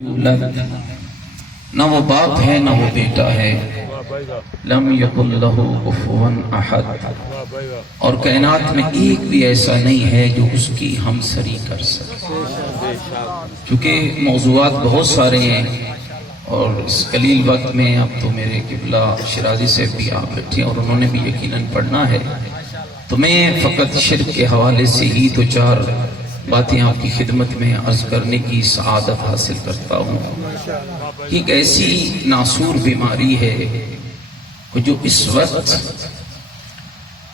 نہ وہ باپ ہے نہ وہ بیٹا ہے، لم یکن لہ کفوا احد، اور کائنات میں ایک بھی ایسا نہیں ہے جو اس کی ہمسری کر سکے۔ چونکہ موضوعات بہت سارے ہیں اور اس قلیل وقت میں اب تو میرے قبلہ شرازی سے بھی آپ بیٹھے اور انہوں نے بھی یقیناً پڑھنا ہے، تو میں فقط شرک کے حوالے سے ہی دو چار باتیں آپ کی خدمت میں عرض کرنے کی سعادت حاصل کرتا ہوں۔ ایک ایسی ناسور بیماری ہے جو اس وقت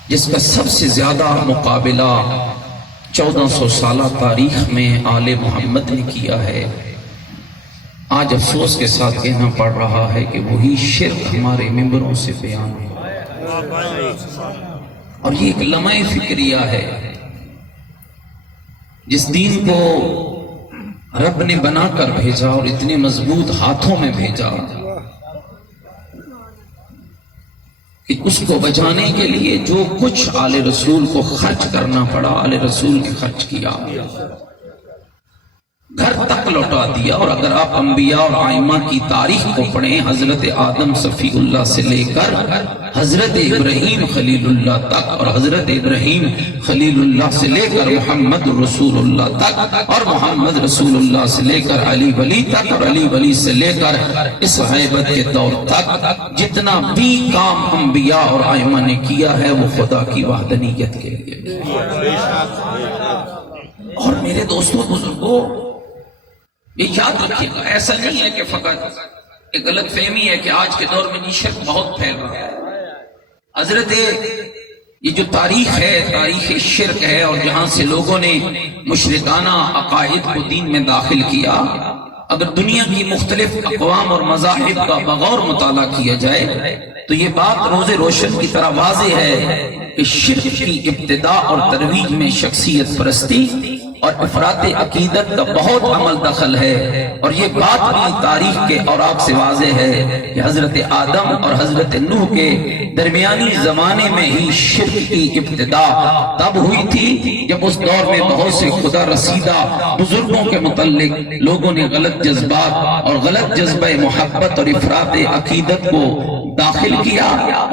جس کا سب سے زیادہ مقابلہ 1400 سالہ تاریخ میں آل محمد نے کیا ہے، آج افسوس کے ساتھ کہنا پڑ رہا ہے کہ وہی شرک ہمارے ممبروں سے بیان ہے، اور یہ ایک لمحہ فکریہ ہے۔ جس دین کو رب نے بنا کر بھیجا اور اتنے مضبوط ہاتھوں میں بھیجا کہ اس کو بچانے کے لیے جو کچھ آل رسول کو خرچ کرنا پڑا، آل رسول نے خرچ کیا، گھر تک لوٹا دیا۔ اور اگر آپ انبیاء اور ائمہ کی تاریخ کو پڑھیں، حضرت آدم صفی اللہ سے لے کر حضرت ابراہیم خلیل اللہ تک، اور حضرت ابراہیم خلیل اللہ سے لے کر محمد رسول اللہ تک، اور محمد رسول اللہ سے لے کر علی ولی تک، اور علی ولی سے لے کر اس غیبت کے دور تک، جتنا بھی کام انبیاء اور ائمہ نے کیا ہے وہ خدا کی وحدانیت کے لیے۔ اور میرے دوستوں بزرگوں، یہ یاد رکھیے گا، ایسا نہیں ہے کہ فقط ایک غلط فہمی ہے کہ آج کے دور میں شرک بہت پھیل رہا ہے۔ حضرت یہ جو تاریخ ہے، تاریخ شرک ہے، اور جہاں سے لوگوں نے مشرکانہ عقائد کو دین میں داخل کیا، اگر دنیا کی مختلف اقوام اور مذاہب کا بغور مطالعہ کیا جائے تو یہ بات روز روشن کی طرح واضح ہے کہ شرک کی ابتداء اور ترویج میں شخصیت پرستی اور افراط عقیدت کا بہت عمل دخل ہے، اور یہ بات بھی تاریخ کے اوراق سے واضح ہے کہ حضرت آدم اور حضرت نوح کے درمیانی زمانے میں ہی شرک کی ابتداء تب ہوئی تھی جب اس دور میں بہت سے خدا رسیدہ بزرگوں کے متعلق لوگوں نے غلط جذبات اور غلط جذبہ محبت اور افراط عقیدت کو داخل کیا،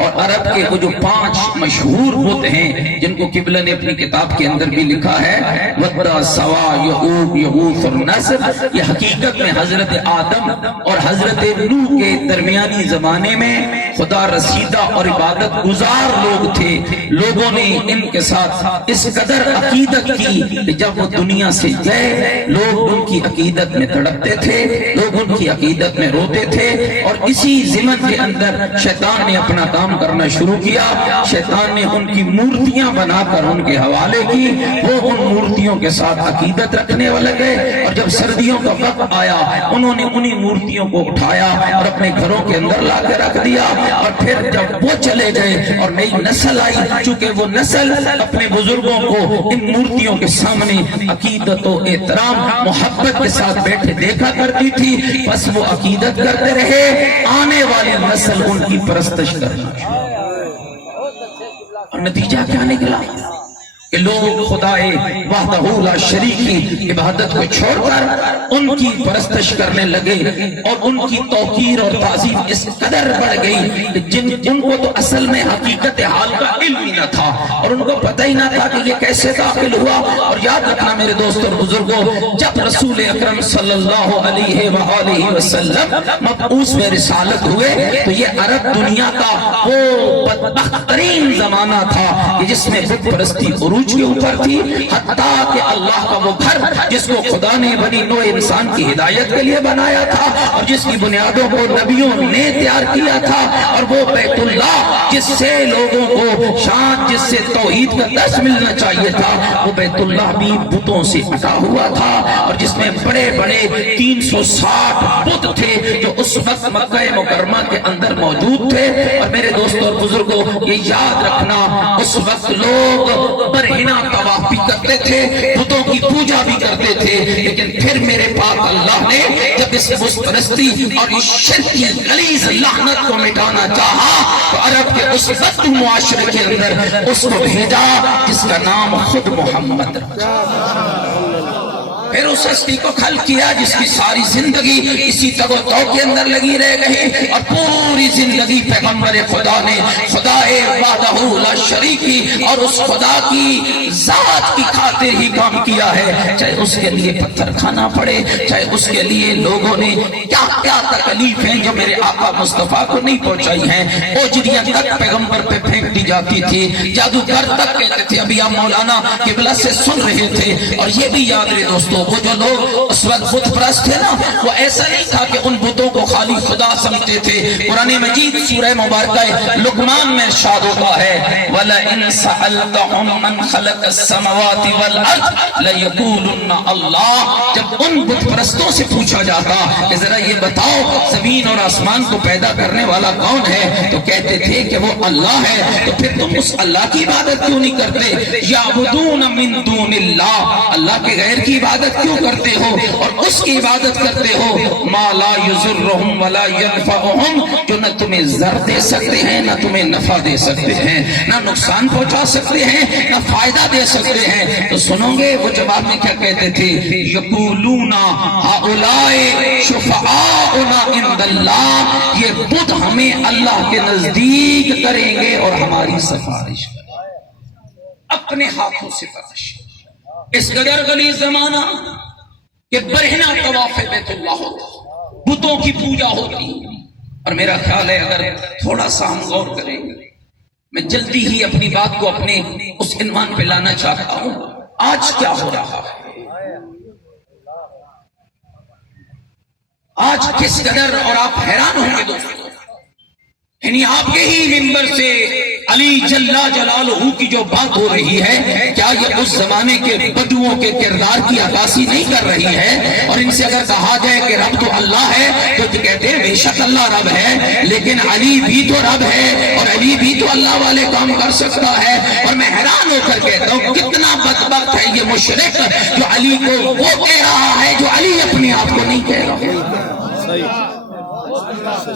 اور عرب کے وہ جو 5 مشہور بت ہیں جن کو قبلہ نے اپنی کتاب کے اندر بھی لکھا ہے، ودہ، سوا، یعوق، یغوث اور نصر، یہ حقیقت میں حضرت آدم اور حضرت نوح کے درمیانی زمانے میں خدا رسیدہ اور عبادت گزار لوگ تھے۔ لوگوں نے ان کے ساتھ اس قدر عقیدت کی کہ جب وہ دنیا سے گئے لوگ ان کی عقیدت میں تڑپتے تھے، لوگ ان کی عقیدت میں روتے تھے، اور اسی ضمن کے اندر شیطان نے اپنا کام کرنا شروع کیا۔ شیطان نے ان کی مورتیاں بنا کر ان کے حوالے کی، وہ ان مورتیوں کے ساتھ عقیدت رکھنے والے گئے، اور جب سردیوں کا وقت آیا انہوں نے انہی مورتیوں کو اٹھایا اور اپنے گھروں کے اندر لا کے رکھ دیا، اور پھر جب وہ چلے گئے اور نئی نسل آئی، چونکہ وہ نسل اپنے بزرگوں کو ان مورتیوں کے سامنے عقیدت و احترام محبت کے ساتھ بیٹھے دیکھا کرتی تھی، بس وہ عقیدت کرتے رہے، آنے والی نسل ان کی پرستش کرنا، اور نتیجہ کیا نکلا کہ لوگ خدا وحدہ لا شریک کی عبادت کو چھوڑ کر ان کی پرستش کرنے لگے، اور ان کی توقیر اور تعظیم اس قدر بڑھ گئی کہ جن کو تو اصل میں حقیقت حال کا علم ہی نہ تھا، اور ان کو پتہ ہی نہ تھا کہ یہ کیسے داخل ہوا۔ اور یاد رکھنا میرے دوستوں اور بزرگوں، جب رسول اکرم صلی اللہ علیہ وآلہ وسلم مبعوث میں رسالت ہوئے تو یہ عرب دنیا کا وہ بدبخت ترین زمانہ تھا کہ جس میں بت پرستی عروج کے اوپر تھی، حتیٰ کہ اللہ کا وہ گھر جس کو خدا نے بنی نوع انسان کی ہدایت کے لیے بنایا تھا، اور جس کی بنیادوں کو نبیوں نے تیار کیا تھا، اور وہ بیت اللہ جس سے لوگوں کو شان، جس سے توحید کا درس ملنا چاہیے تھا، وہ بیت اللہ بھی بتوں سے ڈھکا ہوا تھا، اور جس میں بڑے بڑے 360 بت تھے جو اس وقت مکہ مکرمہ کے اندر موجود تھے۔ اور میرے دوستوں اور بزرگوں، یہ یاد رکھنا، اس وقت لوگ برہنہ طواف بھی کرتے تھے، بتوں کی پوجا بھی کرتے تھے، لیکن پھر میرے پاک اللہ نے جب اس بت پرستی اور اس شرک کی غلیظ لعنت کو مٹانا چاہا تو عرب کے اس بد معاشرے کے اندر اس کو بھیجا جس کا نام خود محمد رکھا۔ پھر اس ہستی کو کھل کیا جس کی ساری زندگی اسی تگ و تو کے اندر لگی رہ گئی اور پوری زندگی پیغمبر خدا نے خدا وحدہ لا شریک اور اس خدا کی ذات کی خاطر ہی کام کیا ہے، چاہے اس کے لیے پتھر کھانا پڑے، چاہے اس کے لیے لوگوں نے کیا کیا تکلیفیں جو میرے آقا مصطفیٰ کو نہیں پہنچائی ہیں، اوجریاں تک پیغمبر پہ پھینک دی جاتی تھی، جادوگر تک کہتے تھے، ابھی آپ مولانا قبلہ سے سن رہے تھے۔ اور یہ بھی یاد رہے دوستو، وہ جو لوگ اس وقت بت پرست تھے نا، وہ ایسا نہیں تھا کہ ان بتوں کو خالی خدا سمجھتے تھے۔ قرآن مجید سورہ مبارکہ لقمان میں ارشاد ہوتا ہے وَلَئِن سَأَلْتَهُم مَّنْ خَلَقَ السَّمَاوَاتِ وَالْأَرْضَ لَيَقُولُنَّ اللَّهُ۔ جب ان بت پرستوں سے پوچھا جاتا کہ ذرا یہ بتاؤ زمین اور آسمان کو پیدا کرنے والا کون ہے، تو کہتے تھے کہ وہ اللہ ہے۔ تو پھر تم اس اللہ کی عبادت کیوں نہیں کرتے؟ یعبدون من دون اللہ، اللہ کے غیر کی عبادت کیوں کرتے ہو اور اس کی عبادت کرتے ہو ما لا یضرہم ولا ینفعہم، جو نہ تمہیں ضر دے سکتے ہیں نہ تمہیں نفع دے سکتے ہیں، نہ نقصان پہنچا سکتے ہیں نہ فائدہ دے سکتے ہیں۔ تو سنو گے وہ جواب میں کیا کہتے تھے؟ یقولون ہؤلاء شفعاؤنا عند اللہ، یہ بت ہمیں اللہ کے نزدیک کریں گے اور ہماری سفارش کریں گے، اپنے ہاتھوں سے فرش۔ اس قدر غلیظ زمانہ کہ برہنہ طواف بیت اللہ ہوتا، بتوں کی پوجا ہوتی، اور میرا خیال ہے اگر تھوڑا سا ہم غور کریں، میں جلدی ہی اپنی بات کو اپنے اس عنوان پہ لانا چاہتا ہوں، آج کیا ہو رہا ہے، آج کس قدر، اور آپ حیران ہوں گے دوستوں، یعنی آپ کے ہی منبر سے علی جل جلالہ کی جو بات ہو رہی ہے، کیا یہ اس زمانے کے بدوؤں کے کردار کی عکاسی نہیں کر رہی ہے؟ اور ان سے اگر کہا جائے کہ رب تو اللہ ہے تو کہتے ہیں بے شک اللہ رب ہے، لیکن علی بھی تو رب ہے اور علی بھی تو اللہ والے کام کر سکتا ہے۔ اور میں حیران ہو کر کہتا ہوں کتنا بدبخت ہے یہ مشرک جو علی کو وہ کہہ رہا ہے جو علی اپنے آپ کو نہیں کہہ رہا،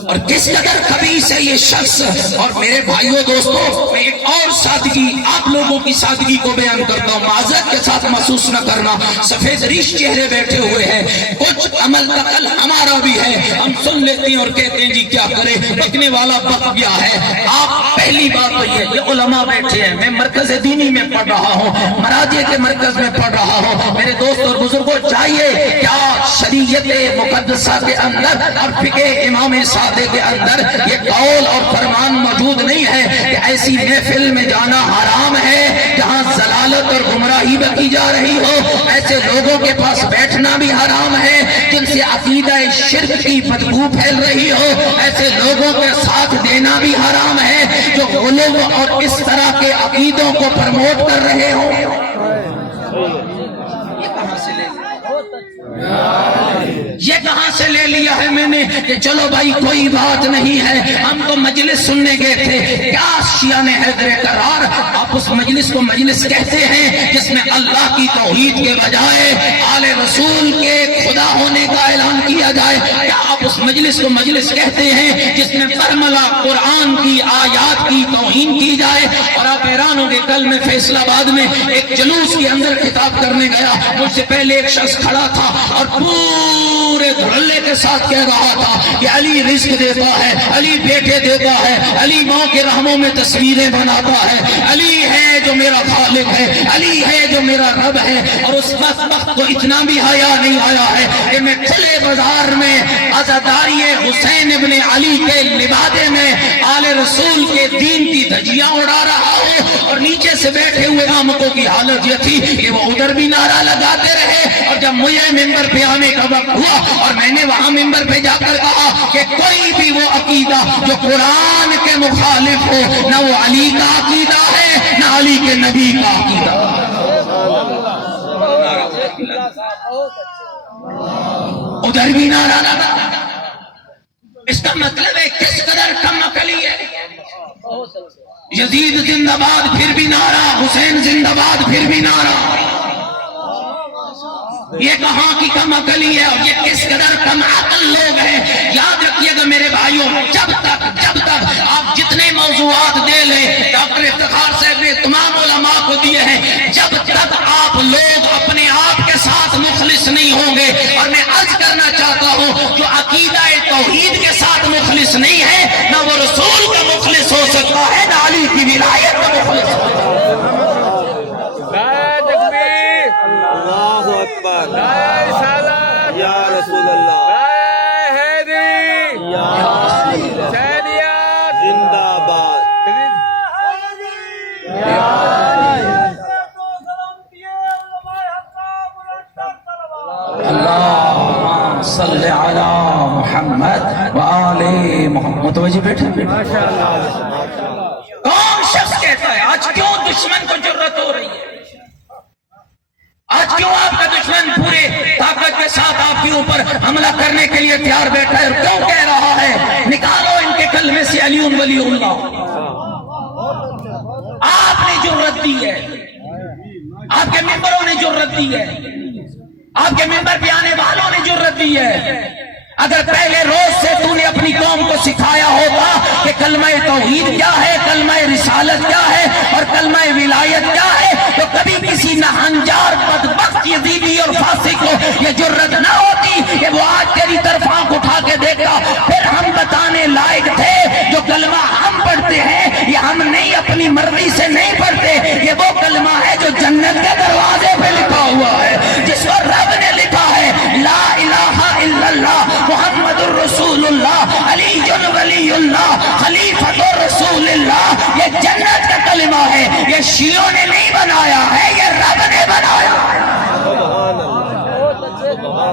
اور کس قدر خبیث ہے یہ شخص۔ اور میرے بھائیوں دوستوں، میں ایک اور سادگی آپ لوگوں کی سادگی کو بیان کرتا ہوں، معذرت کے ساتھ محسوس نہ کرنا، سفید ریش چہرے بیٹھے ہوئے ہیں، کچھ عمل دخل ہمارا بھی ہے، ہم سن لیتے ہیں اور کہتے ہیں جی کیا کرے، بکنے والا بک گیا ہے۔ آپ پہلی بات تو یہ علماء بیٹھے ہیں، میں مرکز دینی میں پڑھ رہا ہوں، مراجع کے مرکز میں پڑھ رہا ہوں، میرے دوست اور بزرگوں چاہیے کیا شریعت مقدسہ کے اندر اور فقہ امام صادق کے اندر یہ قول اور فرمان موجود نہیں ہے کہ ایسی محفل میں جانا حرام ہے جہاں ضلالت اور گمراہی بکی جا رہی ہو، ایسے لوگوں کے پاس بیٹھنا بھی حرام ہے جن سے عقیدہ شرک کی بدبو پھیل رہی ہو، ایسے لوگوں کے ساتھ دینا بھی حرام ہے جو غلو اور اس طرح کے عقیدوں کو پرموٹ کر رہے ہو۔ یہ کہاں سے لے لیا ہے میں نے کہ چلو بھائی کوئی بات نہیں ہے، ہم تو مجلس سننے گئے تھے، کیا شیعہ حیدر کرار آپ اس مجلس کو مجلس کہتے ہیں جس میں اللہ کی توحید کے بجائے آل رسول کے خدا ہونے کا اعلان کیا جائے؟ کیا آپ اس مجلس کو مجلس کہتے ہیں جس میں برملا قرآن کی آیات کی توہین کی جائے؟ اور آپ حیران ہوں گے، کل میں فیصل آباد میں ایک جلوس کے اندر خطاب کرنے گیا، مجھ سے پہلے ایک شخص کھڑا تھا اور پورے دھڑلے کے ساتھ کہہ رہا تھا کہ علی رزق دیتا ہے، علی بیٹے دیتا ہے، علی ماں کے رحموں میں تصویریں بناتا ہے، علی ہے جو میرا خالق ہے، علی ہے جو میرا رب ہے۔ اور اس وقت کو اتنا بھی حیا نہیں آیا ہے کہ میں کھلے بازار میں عزاداری حسین ابن علی کے لبادے میں آل رسول کے دین کی دھجیاں اڑا رہا ہوں، اور نیچے سے بیٹھے ہوئے آمکوں کی حالت یہ تھی کہ وہ ادھر بھی نعرہ لگاتے رہے۔ اور جب مجھے ممبر پہ آنے کا وقت ہوا اور میں نے وہاں ممبر پہ جا کر کہا کہ کوئی بھی وہ عقیدہ جو قرآن کے مخالف ہو، نہ وہ علی کا عقیدہ ہے نہ علی کے نبی کا عقیدہ۔ ادھر بھی نعرہ لگا، اس کا مطلب ہے کس قدر کم عقلی ہے۔ یزید زندہ باد پھر بھی نعرہ، حسین زندہ باد پھر بھی نعرہ، یہ کہاں کی کم عقلی ہے اور یہ کس قدر کم عقل لوگ ہیں۔ یاد رکھیے گا میرے بھائیوں، جب تک آپ جتنے موضوعات دے لیں، ڈاکٹر افتخار صاحب نے تمام علماء کو دیے ہیں، جب تک آپ لوگ اپنے آپ کے ساتھ مخلص عقیدہ توحید کے ساتھ مخلص نہیں ہے، نہ وہ رسول کا مخلص ہو سکتا ہے، نہ علی کی ولایت کا مخلص ہو سکتا ہے۔ اللہ اکبر، یا رسول اللہ، یا رسول اللہ، زندہ باد۔ اللہم صلی علی محمد وآل محمد۔ متوجہ بیٹھے کون شخص کہتا ہے آج کیوں دشمن کو جرأت ہو رہی ہے؟ آج کیوں آپ کا دشمن پورے طاقت کے ساتھ آپ کے اوپر حملہ کرنے کے لیے تیار بیٹھا ہے؟ اور کیوں کہہ رہا ہے نکالو ان کے کلمے سے علی ولی اللہ؟ آپ نے جرأت دی ہے، آپ کے ممبروں نے جرأت دی ہے، آپ کے ممبر پہ آنے والوں نے جرأت دی ہے۔ اگر پہلے روز سے تو نے اپنی قوم کو سکھایا ہوتا کہ کلمہ توحید کیا ہے، کلمہ رسالت کیا ہے اور کلمہ ولایت کیا ہے، تو کبھی کسی نہنجار بدبخت یزیدی اور فاسق کو یہ جرأت نہ ہوتی کہ وہ آج تیری طرف آنکھ اٹھا کے دیکھا۔ پھر ہم بتانے لائق تھے جو کلمہ ہم پڑھتے ہیں یہ ہم نہیں اپنی مرضی سے نہیں پڑھتے، یہ وہ کلمہ ہے جو جنت کے دروازے پہ لکھا ہوا ہے، جس پر رب نے لکھا ہے لا الہ الا اللہ محمد الرسول اللہ علی ولی اللہ خلیفۃ رسول اللہ۔ یہ جنت کا کلمہ ہے، یہ شیعوں نے نہیں بنایا ہے، یہ رب نے بنایا ہے۔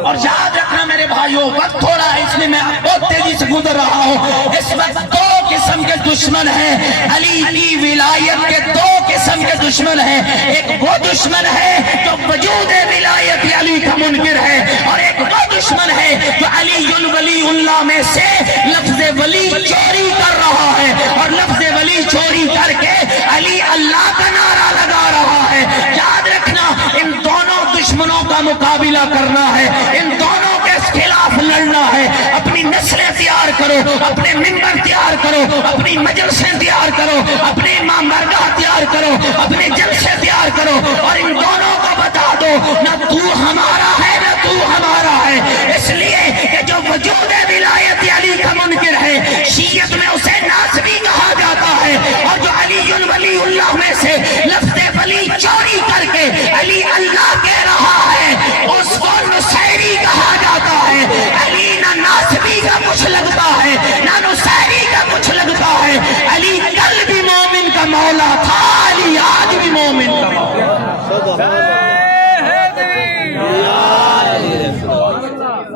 اور یاد رکھنا میرے بھائیوں، وقت تھوڑا ہے اس لیے میں بہت تیزی سے گزر رہا ہوں۔ اس وقت دو قسم کے دشمن ہیں، علی کی ولایت کے دو قسم کے دشمن ہیں۔ ایک وہ دشمن ہے جو وجود ولایت علی کا منکر ہے، اور ایک وہ دشمن ہے جو علی ولی اللہ میں سے لفظ ولی چوری کر رہا ہے، اور لفظ ولی چوری کر کے علی اللہ کا نعرہ لگا رہا ہے۔ یاد رکھنا ان دونوں دشمنوں کا مقابلہ کرنا ہے، ان دونوں کے خلاف لڑنا ہے۔ اپنی نسلیں تیار کرو، اپنے ممبر تیار کرو، اپنی مجلسیں تیار کرو، اپنے امام برگاہ تیار کرو، اپنے جلسے تیار کرو، اور ان دونوں کو بتا دو نہ تو ہمارا ہے نہ تو ہمارا ہے۔ اس لیے کہ جو وجود ولایت علی کا منکر ہے، شیعت میں اسے ناصبی کہا جاتا ہے، اور جو علی ولی اللہ میں سے لفظ ولی چوری کر کے علی اللہ کہہ رہا ہے اس کو نصیری کہا جاتا ہے۔ علی نہ ناصبی کا کچھ لگتا ہے نہ نصیری کا کچھ لگتا ہے۔ علی کل بھی مومن کا مولا تھا، علی آج بھی مومن کا مولا۔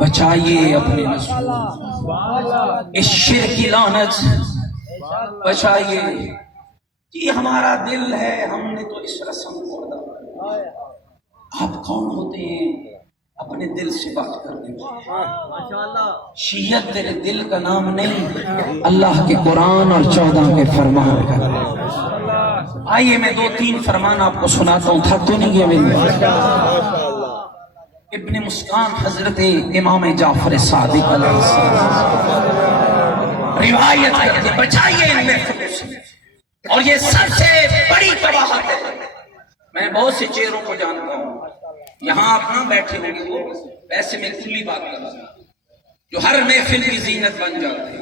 بچائیے اپنے نسل اس شرک کی لعنت، بچائیے۔ یہ ہمارا دل ہے، ہم نے تو اس رسم کو ادا کیا۔ آپ کون ہوتے ہیں اپنے دل سے بات کرنے والے؟ شیعت تیرے دل کا نام نہیں، اللہ کے قرآن اور 14 کے فرمان کا نام۔ آئیے میں 2-3 فرمان آپ کو سناتا ہوں، تھک تو نہیں گیا میرے؟ ابن مسکان حضرت امام جعفر صادق علیہ السلام روایت کرتے، بچائیے ان محفلوں سے، اور یہ سب سے بڑی قباحت ہے۔ میں بہت سے چہروں کو جانتا ہوں، یہاں آپ نہ بیٹھے ہوں گے، وہ ویسے میں کھلی بات کر رہا ہوں، جو ہر محفل کی زینت بن جاتے ہیں۔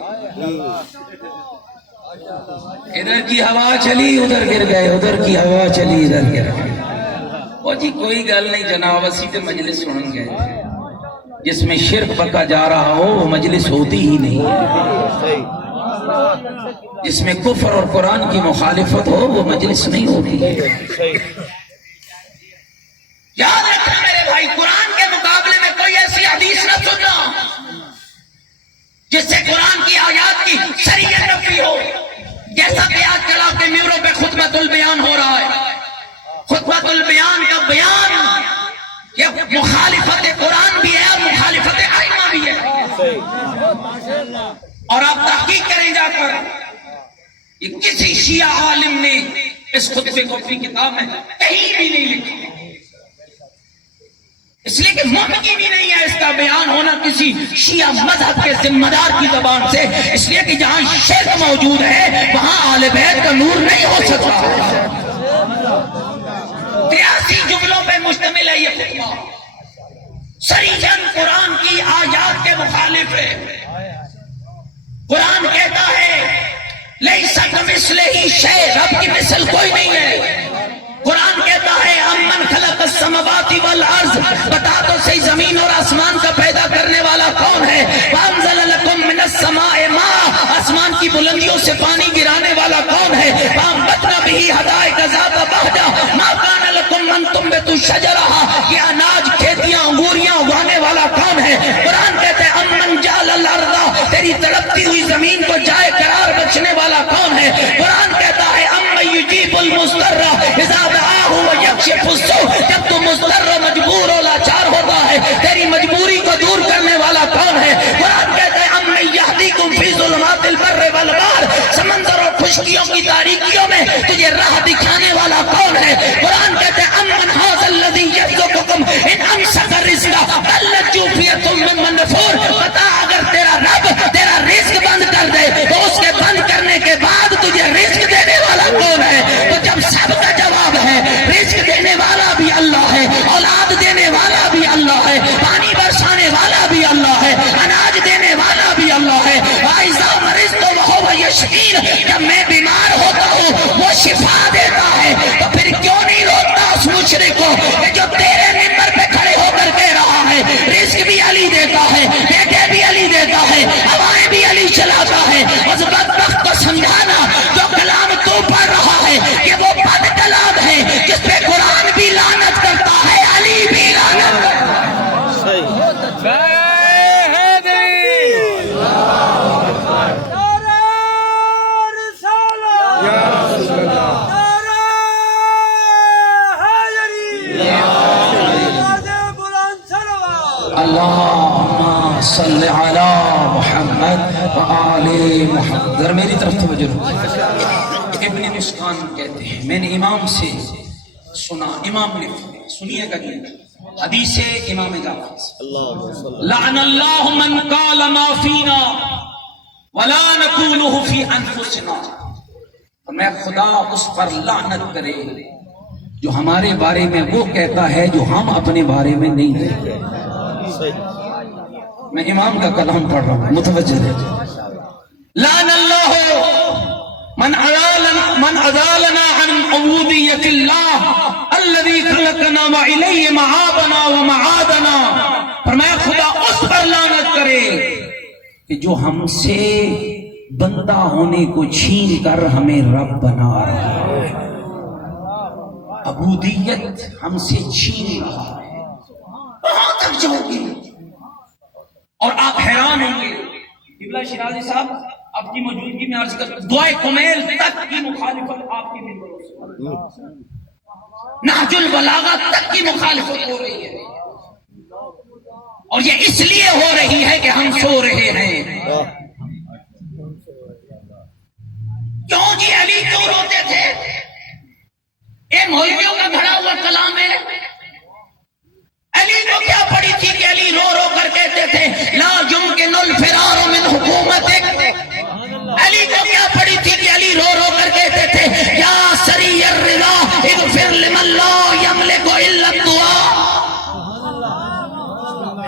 ادھر کی ہوا چلی ادھر گر گئے، ادھر کی ہوا چلی ادھر گر گئے۔ وہ جی کوئی گل نہیں جناب، اسی تے مجلس سنن گئے تھے۔ جس میں شرک پکا جا رہا ہو وہ مجلس ہوتی ہی نہیں ہے، جس میں کفر اور قرآن کی مخالفت ہو وہ مجلس نہیں ہوتی ہے۔ یاد رکھنا میرے بھائی، قرآن کے مقابلے میں کوئی ایسی حدیث نہ سننا جس سے قرآن کی آیات کی شریعت نفی ہو۔ جیسا کہ آج کل آپ کے میوروں پہ خطبۃ البیان ہو رہا ہے، خطبۃ البیان کا بیان یہ مخالفت قرآن بھی ہے اور مخالفت ائمہ بھی ہے، اور آپ تحقیق کریں جا کر یہ کسی شیعہ عالم نے اس خطبے کو اپنی کتاب میں کہیں بھی نہیں لکھا، اس لیے کہ ممکن ہی نہیں ہے اس کا بیان ہونا کسی شیعہ مذہب کے ذمہ دار کی زبان سے، اس لیے کہ جہاں شرک موجود ہے وہاں اہل بیت کا نور نہیں ہو سکتا۔ 83 جملوں پہ مشتمل ہے یہ خطبہ، صریحاً قرآن کی آیات کے مخالف ہے۔ قرآن کہتا ہے لیس کمثلہ شیء، رب کی مثل کوئی نہیں ہے۔ قرآن کہتا ہے امن خلق السماوات والارض، بتا تو صحیح زمین اور آسمان کا پیدا کرنے والا کون ہے؟ وانزل لکم من السماء ماء، آسمان کی بلندیوں سے پانی گرانے والا کون ہے؟ فانبتنا بہ حدائق ذات بہجہ ما کان لکم ان تنبتوا شجرها، یہ اناج کھیتیاں انگوریاں اگانے والا کون ہے؟ قرآن کہتا ہے امن جعل الارض، تیری تڑپتی ہوئی زمین کو جائے قرار بخشنے والا کون ہے؟ قرآن کہتا ہے امن یجیب المضطر اذا دعاہ ویکشف السوء، جب تو مضطر و مجبور و لاچار ہوتا ہے تیری مجبوری کو دور کرنے والا کون ہے؟ قرآن کہتا ہے امن یہدیکم فی ظلمات البر والبحر، سمندر اور خشکیوں کی تاریکیوں میں تجھے راہ دکھانے والا کون ہے؟ قرآن کہتا ہے امن ھذا الذی یرزقکم ان امسک رزقہ بل لجوا فی عتو منفور، بتا اگر تیرا رب تیرا رزق بند کر دے تو اس کے بند کرنے کے بعد تجھے رزق دینے والا کون ہے؟ تو جب سب کا جواب ہے رزق دینے والا بھی اللہ ہے، اولاد دینے والا بھی اللہ ہے، پانی برسانے والا بھی اللہ ہے، اناج دینے والا بھی اللہ ہے۔ وَإِذَا مَرِضْتُ وَهُوَ يَشْفِينِ، جب میں بیمار ہوتا ہوں وہ شفا دیتا ہے، تو پھر کیوں نہیں روکتا اس مشرک کو کہ جو تیرے منبر پہ کھڑے ہو کر کہہ رہا ہے رزق بھی علی دیتا ہے، بیٹے بھی علی دیتا ہے، ہوائیں بھی علی چلاتا ہے۔ اس بدبخت کو سمجھانا جو کلام تو پڑھ رہا ہے کہ وہ بد کلام ہے جس پہ قرآن بھی لعنت کرتا ہے، علی بھی لعنت کرتا ہے۔ اللہم صلی علی محمد وآل محمد۔ ذرا میری طرف توجہ رکھیں۔ ابن مسکان کہتے ہیں میں نے امام سے سنا، امام نے سنیے گا جی، حدیث امام جعفر، لعن اللہ من قال ما فینا ولا نقولہ فی انفسنا، میں خدا اس پر لعنت کرے جو ہمارے بارے میں وہ کہتا ہے جو ہم اپنے بارے میں نہیں کہتے۔ میں امام کا کلام پڑھ رہا ہوں، متوجہ ہے۔ لعن اللہ من اذالنا عن عبودیت اللہ الذی خلقنا والیہ معابنا ومعادنا، فرمایا خدا اس پر لعنت کرے کہ جو ہم سے بندہ ہونے کو چھین کر ہمیں رب بنا رہا ہے، عبودیت ہم سے چھین رہا ہے۔ کہاں تک جاؤ گے؟ اور آپ حیران ہوں گے، قبلہ شیرازی صاحب آپ کی موجودگی میں عرض کر، دعائے کمیل تک کی مخالفت آپ کی منبروں سے، نہج البلاغہ تک کی مخالفت ہو رہی ہے، اور یہ اس لیے ہو رہی ہے کہ ہم سو رہے ہیں۔ کیوں جی علی کیوں روتے تھے؟ یہ مولویوں کا گھڑا ہوا کلام ہے۔ علی کو کیا پڑی تھی کہ علی رو رو کر کہتے تھے لا يمكن الفرار من حکومتک؟ علی کو کیا پڑی تھی کہ علی رو رو کر کہتے تھے یا سری الرضا اغفر لمن لا يملك الا الدعاء؟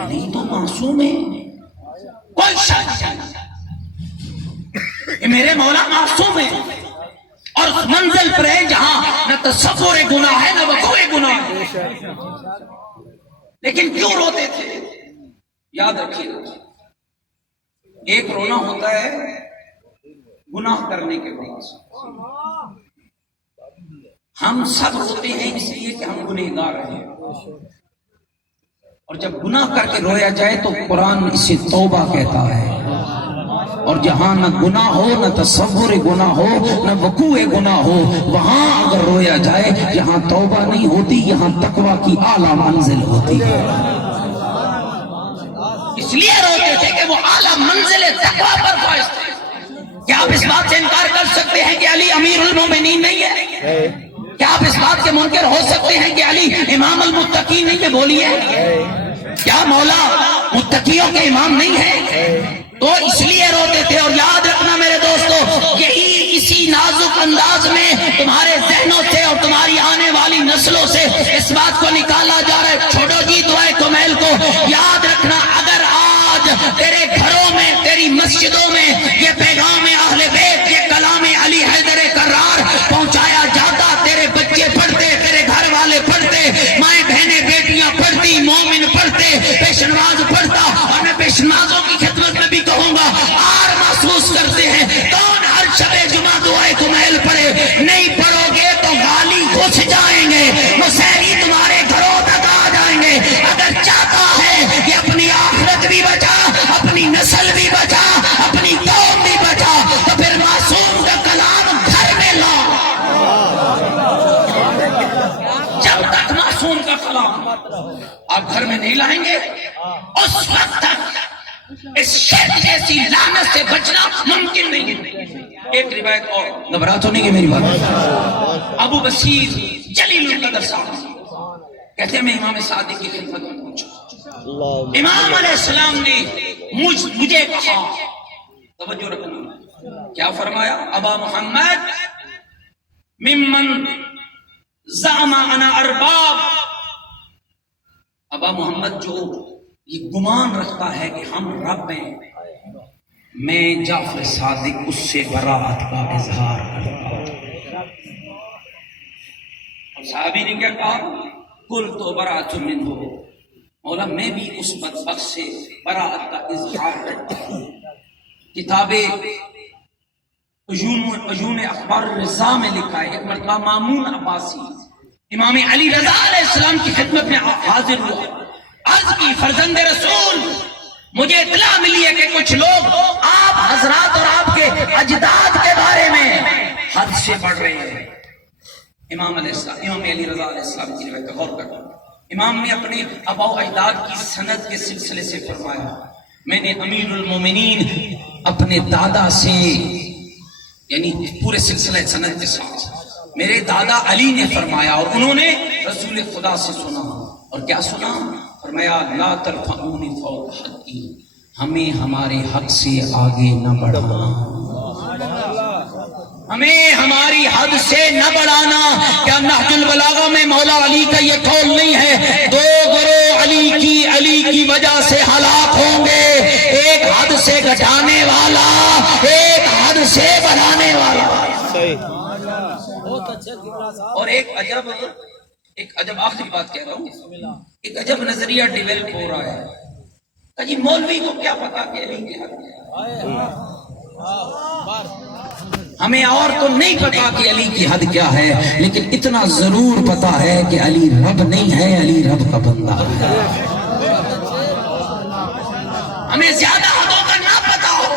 علی تو معصوم ہے، کوئی شک نہیں، میرے مولا معصوم ہے، اور اس منزل پر ہے جہاں نہ تصور گناہ ہے نہ وقوع گناہ ہے۔ لیکن کیوں روتے تھے؟ یاد رکھیے، ایک رونا ہوتا ہے گناہ کرنے کے بعد، ہم سب روتے ہیں اس لیے کہ ہم گنہگار ہیں، اور جب گناہ کر کے رویا جائے تو قرآن اسے توبہ کہتا ہے، اور جہاں نہ گناہ ہو نہ تصور گناہ ہو نہ وقوع گناہ ہو وہاں اگر رویا جائے، جہاں توبہ نہیں ہوتی یہاں تقویٰ کی اعلیٰ منزل ہوتی ہے۔ اس لیے روتے تھے کہ وہ اعلیٰ منزل تقویٰ پر فائز تھے۔ کیا آپ اس بات سے انکار کر سکتے ہیں کہ علی امیر المومنین نہیں ہے؟ کیا آپ اس بات کے منکر ہو سکتے ہیں کہ علی امام المتقین نہیں ہے؟ بولیے، کیا مولا متقیوں کے امام نہیں ہے؟ تو اس لیے روتے تھے۔ اور یاد رکھنا میرے دوستو، یہی اسی نازک انداز میں تمہارے ذہنوں سے اور تمہاری آنے والی نسلوں سے اس بات کو نکالا جا رہا ہے، چھوڑو جی دعائے کمیل کو، آج تیرے گھروں میں، تیری مسجدوں میں یہ پیغام اہل بیت، یہ کلام علی حیدر کرار پہنچایا جاتا، تیرے بچے پڑھتے، تیرے گھر والے پڑھتے، مائیں بہنیں بیٹیاں پڑھتی، مومن پڑھتے، پیشنواز پڑھتا. اور میں پیشنوازوں کی خدمت میں بھی کہوں گا، آر محسوس کرتے ہیں کون ہر شب جمعہ دعائے کمیل پڑھے؟ نہیں پڑھو گے تو گالی گھس جائیں گے، مسیحی تمہارے گھروں تک آ جائیں گے. اگر چاہتا ہے کہ اپنی آخرت بھی بچا، اپنی نسل بھی بچا، اپنی قوم بھی بچا، تو پھر معصوم کا کلام گھر میں لا. جب تک معصوم کا کلام آپ گھر میں نہیں لائیں گے، اس وقت تک اس شرک جیسی لعنت سے بچنا ممکن نہیں ہے. ایک روایت اور، گھبرا تو نہیں کہ میری بات؟ ابو بصیر جلیل القدر صاحب کہتے ہیں میں امام صادق کی خدمت میں پہنچا، امام علیہ السلام نے مجھے کہا، توجہ رکھنا، کیا فرمایا؟ ابا محمد ممن زعم انا ارباب، ابا محمد جو یہ گمان رکھتا ہے کہ ہم رب ہیں، میں جعفر صادق اس سے براءت کا اظہار کرتا ہوں. اور صحابی نے کیا کہا؟ کل تو براءت منہ، مولا میں بھی اس بدبخت سے براءت کا اظہار کرتا ہوں. کتاب عیون اخبار الرضا میں لکھا ہے، ایک مرتبہ مامون عباسی امام علی رضا علیہ السلام کی خدمت میں حاضر ہوا، عرض کی فرزند رسول مجھے اطلاع ملی ہے کہ کچھ لوگ آپ حضرات اور آپ کے اجداد کے بارے میں حد سے بڑھ رہے ہیں. امام علی رضا علیہ السلام کی روایت غور کرنا، امام نے اپنے آباء و اجداد کی سند کے سلسلے سے فرمایا، میں نے امیر المومنین اپنے دادا سے، یعنی پورے سلسلہ سند کے ساتھ، میرے دادا علی نے فرمایا، اور انہوں نے رسول خدا سے سنا. اور کیا سنا؟ فرمایا لا ترفعونی فوق حقی، ہمیں ہمارے حق سے آگے نہ بڑھانا، ہمیں ہماری حد سے نہ بڑھانا. کیا نہج البلاغہ میں مولا علی کا یہ قول نہیں ہے؟ دو گروہ علی کی وجہ سے ہلاک ہوں گے، ایک حد سے گھٹانے والا، ایک حد سے بڑھانے والا. اور ایک عجب آخری بات کہہ رہا ہوں، ایک عجب نظریہ ڈیولپ ہو رہا ہے کہ جی مولوی کو کیا پتا کہ علی کی حد کیا ہے. ہمیں اور تو نہیں پتا کہ علی کی حد کیا ہے، لیکن اتنا ضرور پتا ہے کہ علی رب نہیں ہے، علی رب کا بندہ ہے. ہمیں زیادہ حدوں کا نہ پتا ہو،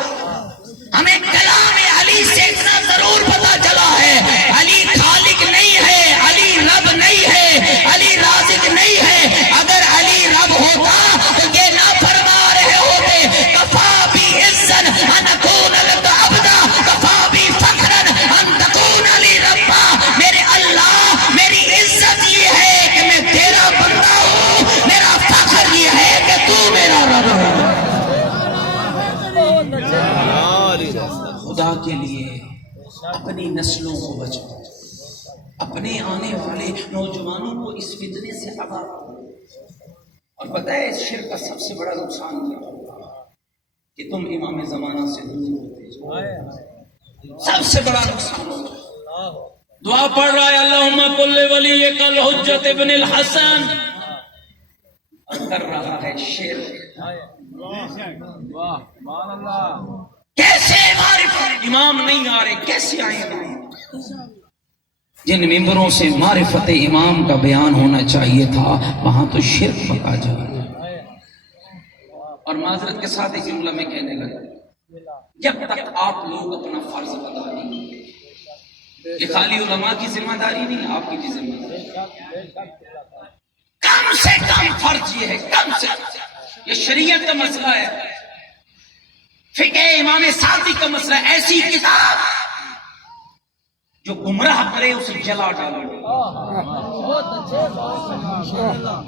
ہمیں کلام علی سے اتنا ضرور پتا چلا ہے، علی خالق نہیں ہے، علی رب نہیں ہے، علی رازق نہیں ہے. اگر علی رب ہوتا تو یہ نہ فرما رہے ہوتے کفا بی عزن ان اکون لک عبدا، کفا بی فخرن ان تکون علی ربا. میرے اللہ، میری عزت یہ ہے کہ میں تیرا بندہ ہوں، میرا فخر یہ ہے کہ تو میرا رب ہے. خدا کے لیے اپنی نسلوں کو بچاؤ، اپنے آنے والے نوجوانوں کو اس فتنے سے آگاہ کرو. اور پتہ ہے اس شرک کا سب سے بڑا نقصان کیا ہوگا؟ کہ تم امام زمانہ سے دور ہوتے جاؤ. سب سے بڑا نقصان ہوگا. دعا پڑھ رہا ہے اللہم کل ولیک الحجت ابن الحسن، اور کر رہا ہے شرک. کیسے معرفت امام نہیں آ رہے؟ کیسے آئیں گے؟ جن ممبروں سے معرفت امام کا بیان ہونا چاہیے تھا وہاں تو شرک پکا جا رہا. اور معذرت کے ساتھ ایک جملہ میں کہنے لگا، جب تک آپ لوگ اپنا فرض ادا نہیں کریں، یہ خالی علماء کی ذمہ داری نہیں، آپ کی بھی ذمہ داری. کم سے کم فرض یہ ہے، کم سے کم، یہ شریعت کا مسئلہ ہے، فقہ امام صادق کا مسئلہ ہے. ایسی کتاب جو گمراہ کرے اسے جلا ڈالو،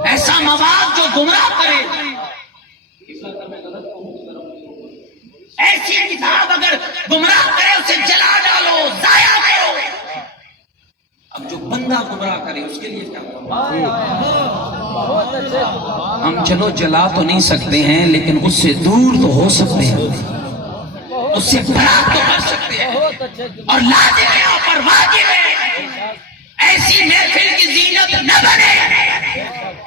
ایسا مواد جو گمراہ کرے. ایسی کتاب اگر گمراہ کرے اسے جلا ڈالو، ضائع کرو. اب جو بندہ گمراہ کرے اس کے لیے کیا ہم چلو جلا تو نہیں سکتے ہیں لیکن اس سے دور تو ہو سکتے ہیں، اس سے برات تو کر سکتے ہیں، اور لازم ہے اور واجب ہے ایسی محفل کی زینت نہ بنے،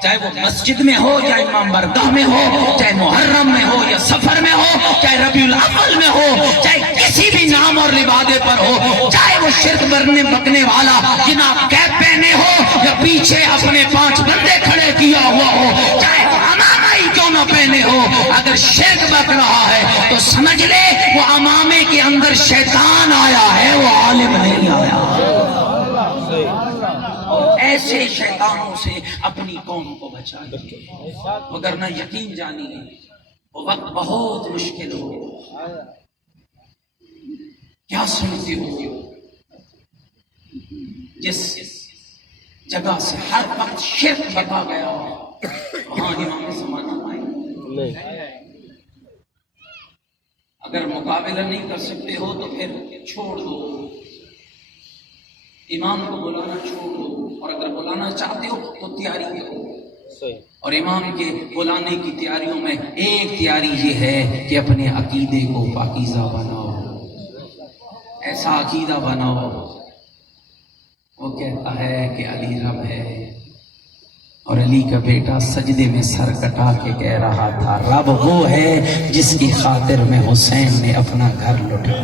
چاہے وہ مسجد میں ہو، چاہے امام برگاہ میں ہو، چاہے محرم میں ہو یا سفر میں ہو، چاہے ربیع الاول میں ہو، چاہے کسی بھی نام اور لبادے پر ہو، چاہے وہ شرک برنے بکنے والا جناب کیپ پہنے ہو یا پیچھے اپنے 5 بندے کھڑے کیا ہوا ہو، چاہے وہ امامہ ہی کیوں نہ پہنے ہو، اگر شرک بک رہا ہے تو سمجھ لے وہ امامے کے اندر شیطان آیا ہے، وہ عالم نہیں آیا۔ ایسے شیطانوں سے اپنی قوم کو بچائیے، وگرنہ یقین جانیے وہ وقت بہت مشکل ہو۔ کیا سنتے ہو؟ جس جگہ سے ہر وقت شرک بتا گیا وہاں امام زمانہ آئے، اگر مقابلہ نہیں کر سکتے ہو تو پھر چھوڑ دو، امام کو بلانا چھوڑ دو، اور اگر بلانا چاہتے ہو تو تیاری کرو۔ اور امام کے بلانے کی تیاریوں میں ایک تیاری یہ ہے کہ اپنے عقیدے کو پاکیزہ بناؤ، ایسا عقیدہ بناؤ۔ وہ کہتا ہے کہ علی رب ہے، اور علی کا بیٹا سجدے میں سر کٹا کے کہہ رہا تھا رب وہ ہے جس کی خاطر میں حسین نے اپنا گھر لٹا۔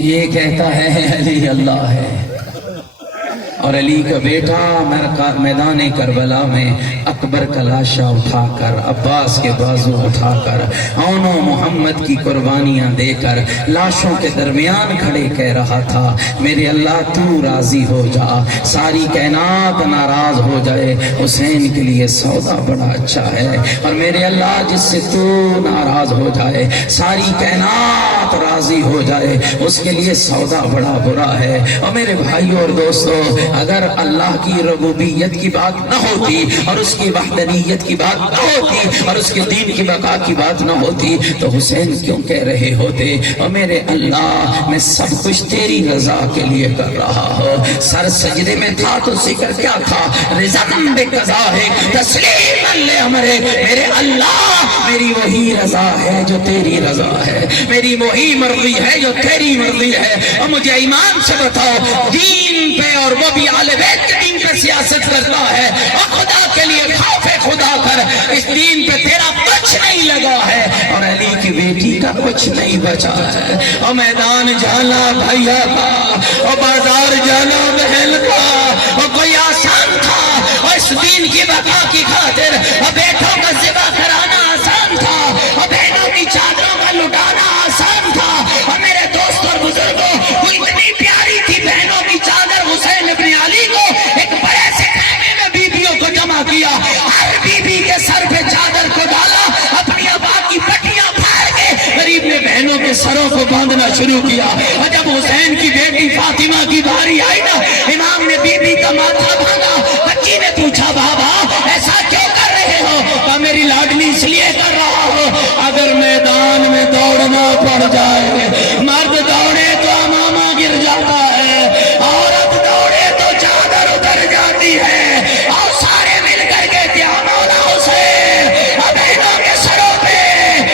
یہ کہتا ہے علی اللہ ہے، اور علی کا بیٹا میدان کربلا میں اکبر کا لاشا اٹھا کر، عباس کے بازو اٹھا کر، اونو محمد کی قربانیاں دے کر لاشوں کے درمیان کھڑے کہہ رہا تھا میرے اللہ تو راضی ہو جا، ساری کائنات ناراض ہو جائے حسین کے لیے سودا بڑا اچھا ہے، اور میرے اللہ جس سے تو ناراض ہو جائے ساری کائنات راضی ہو جائے اس کے لیے سودا بڑا برا ہے۔ اور میرے بھائیوں اور دوستوں، اگر اللہ کی ربوبیت کی بات نہ ہوتی اور اس کی وحدانیت کی بات نہ ہوتی اور اس کے دین کی بقا کی بات نہ ہوتی تو حسین کیوں کہہ رہے ہوتے اور میرے اللہ میں سب کچھ تیری رضا کے لیے کر رہا ہوں۔ سر سجدے میں تھا تو ذکر کیا تھا؟ رضاً بقضا ہے تسلیما لامرے، میرے اللہ میری وہی رضا ہے جو تیری رضا ہے، میری وہی مرضی ہے جو تیری مرضی ہے۔ اور مجھے ایمان سے بتاؤ دین پہ، اور وہ بھی آل بیت کے دین پہ سیاست کرتا ہے، اور خدا کے لیے خوف خدا کر، اس دین پہ تیرا کچھ نہیں لگا ہے اور علی کی بیٹی کا کچھ نہیں بچا ہے۔ اور میدان جانا بھیا کا، اور بازار جانا بہن کا، اور کوئی آسان تھا، اور اس دین کی بقا کی خاطر اور بیٹوں کا ذبح کرانا آسان تھا، اور بہنوں کی چادروں کا لٹانا آسان تھا۔ اور میرے دوست اور بزرگوں، وہ اتنی پیاری تھی بہنوں کی چادر، حسین ابن علی کو ایک بڑے سے خیمے میں بیویوں کو جمع کیا، ہر بیوی کے سر پہ چادر کو ڈالا، اپنی ابا کی پٹیاں پھاڑ کے غریب نے بہنوں کے سروں کو باندھنا شروع کیا۔ اور جب حسین کی بیٹی فاطمہ کی باری آئی نا، امام نے بیوی کا ماتھا باندھا، بچی نے پوچھا بابا ایسا کیوں کر رہے ہو؟ کہا میری لاڈلی اس لیے کر رہا ہو اگر میدان میں دوڑنا پڑ جائے، مرد دوڑے تو امامہ گر جاتا ہے، عورت دوڑے تو چادر اتر جاتی ہے، اور سارے مل کر کے کیا مولا حسین اور بہنوں کے سروں پہ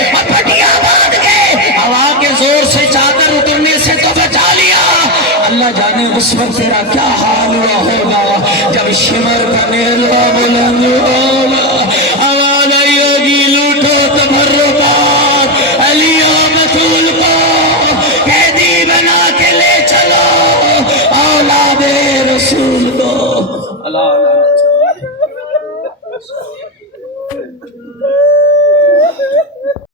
اور پٹیاں باندھ کے ہوا کے زور سے چادر اترنے سے تو بچا لیا۔ اللہ جانے اس وقت تیرا کیا حال ہوا ہوگا جب شمر کا نیلوا بلند ہوگا، آواز آئی ہوگی لوٹو تبرکات علی و مطول کو قیدی بنا کے لے چلو اولاد رسول کو۔ اللہ